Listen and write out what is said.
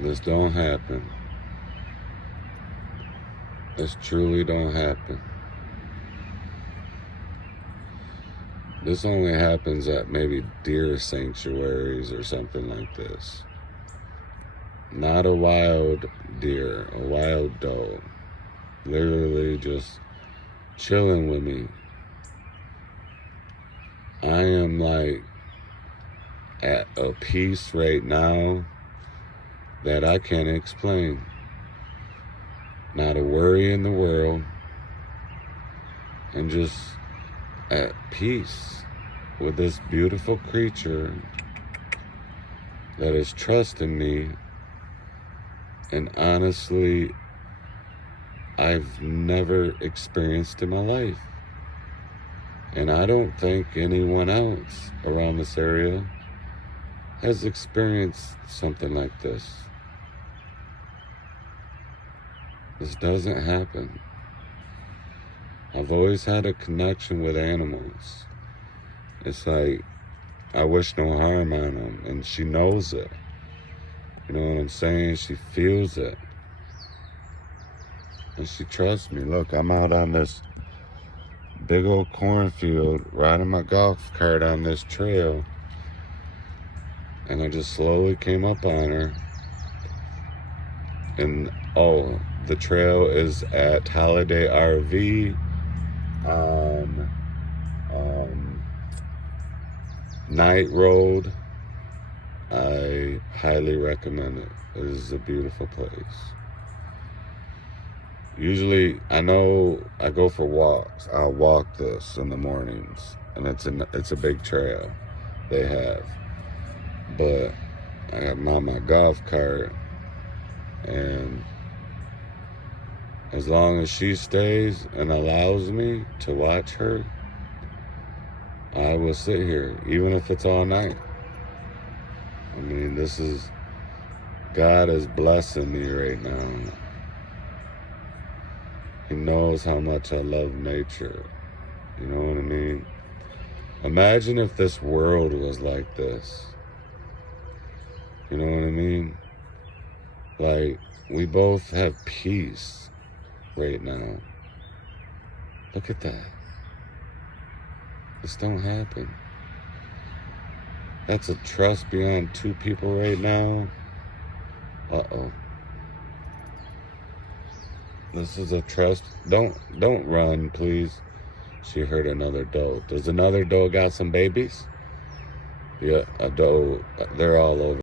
This don't happen. This truly don't happen. This only happens at maybe deer sanctuaries or something like this. Not a wild deer, a wild doe. Literally just chilling with me. I am like at a peace right now that I can't explain. Not a worry in the world. And just at peace with this beautiful creature that is trusting me. And honestly, I've never experienced in my life. And I don't think anyone else around this area has experienced something like this. This doesn't happen. I've always had a connection with animals. It's like, I wish no harm on them, and she knows it. You know what I'm saying? She feels it. And she trusts me. Look, I'm out on this big old cornfield, riding my golf cart on this trail. And I just slowly came up on her. And, oh, the trail is at Holiday RV on Night Road. I highly recommend it. It is a beautiful place. Usually, I know I go for walks. I'll walk this in the mornings, and it's a big trail they have. But I'm on my golf cart, and as long as she stays and allows me to watch her, I will sit here, even if it's all night. I mean, God is blessing me right now. He knows how much I love nature. You know what I mean? Imagine if this world was like this. You know what I mean? Like, we both have peace right now. Look at that. This don't happen. That's a trust beyond two people right now. Uh-oh. This is a trust. Don't run, please. She heard another doe. Does another doe got some babies? Yeah, a doe. They're all over.